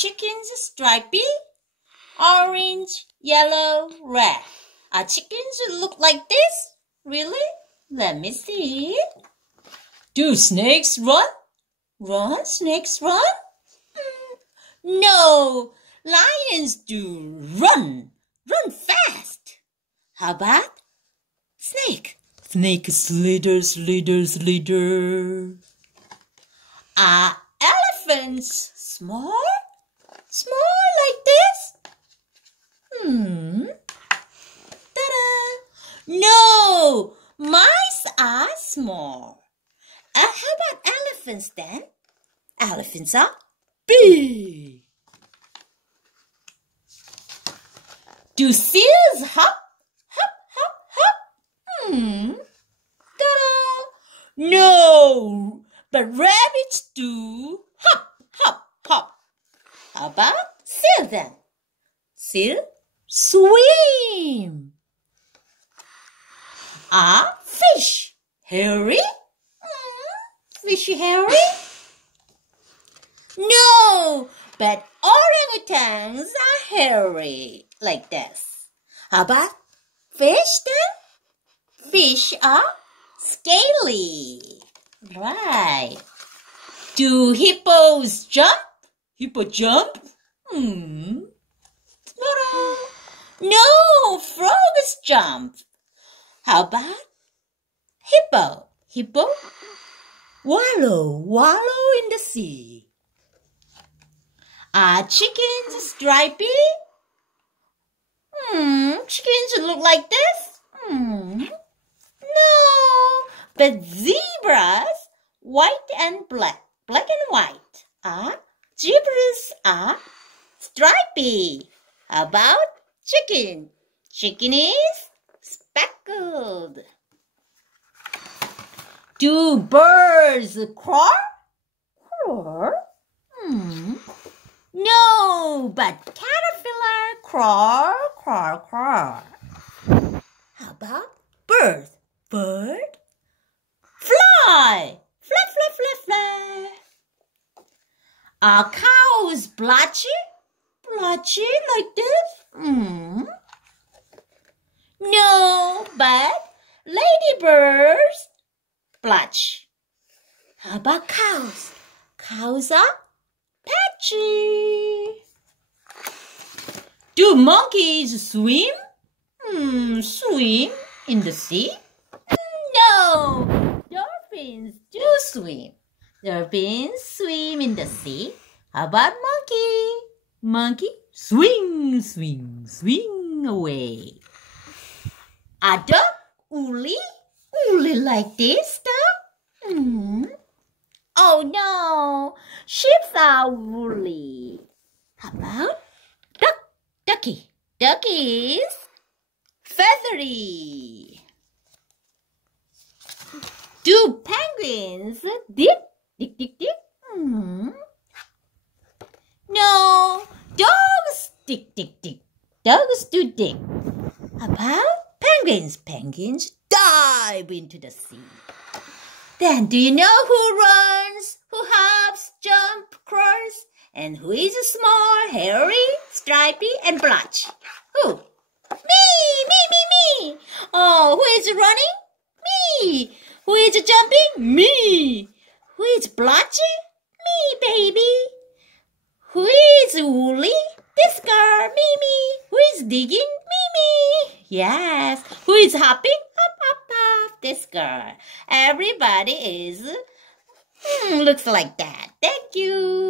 chickens stripy? Orange, yellow, red. Are chickens look like this? Really? Let me see. Do snakes run? Run, snakes run? No, lions do run. Run fast. How about snake? Snake slither, slither, slither. Are elephants small? Small like this? Ta-da! No, mice are small. How about elephants then? Elephants are big. Do seals hop? Hop, hop, hop? Ta-da! No, but rabbits do hop, hop, hop. How about seal then? Seal swim. Are fish hairy? Fishy hairy? No, but orangutans are hairy like this. How about fish then? Fish are scaly. Right. Do hippos jump? Hippo jump? No, frogs jump. How about hippo? Hippo wallow in the sea. Are chickens stripy? Chickens look like this? No, but zebras, white and black and white. Zebras are stripy. How about chicken? Chicken is speckled. Do birds croak? No, but caterpillar croak. How about bird? Bird? Fly! Fly. Are cows blotchy? Blotchy like this? No, but ladybirds blotch. How about cows? Cows are patchy. Do monkeys swim? Swim in the sea? No, dolphins do swim. Dolphins swim in the sea. How about monkey? Monkey swing away. Are duck woolly? Woolly like this, duck? Oh no, sheep are woolly. How about ducky? Ducky is feathery. Do penguins dig? No, dogs dig. Dogs do dig. How about penguins? Penguins dive into the sea. Then do you know who runs, who hops, jumps, crawls, and who is small, hairy, stripy, and blotchy? Who? Me! Oh, who is running? Me! Who is jumping? Me! Who is blotchy? Me, baby! Who is woolly? This girl, Mimi. Who is digging? Mimi. Yes. Who is hopping? Hop. This girl. Everybody is looks like that. Thank you.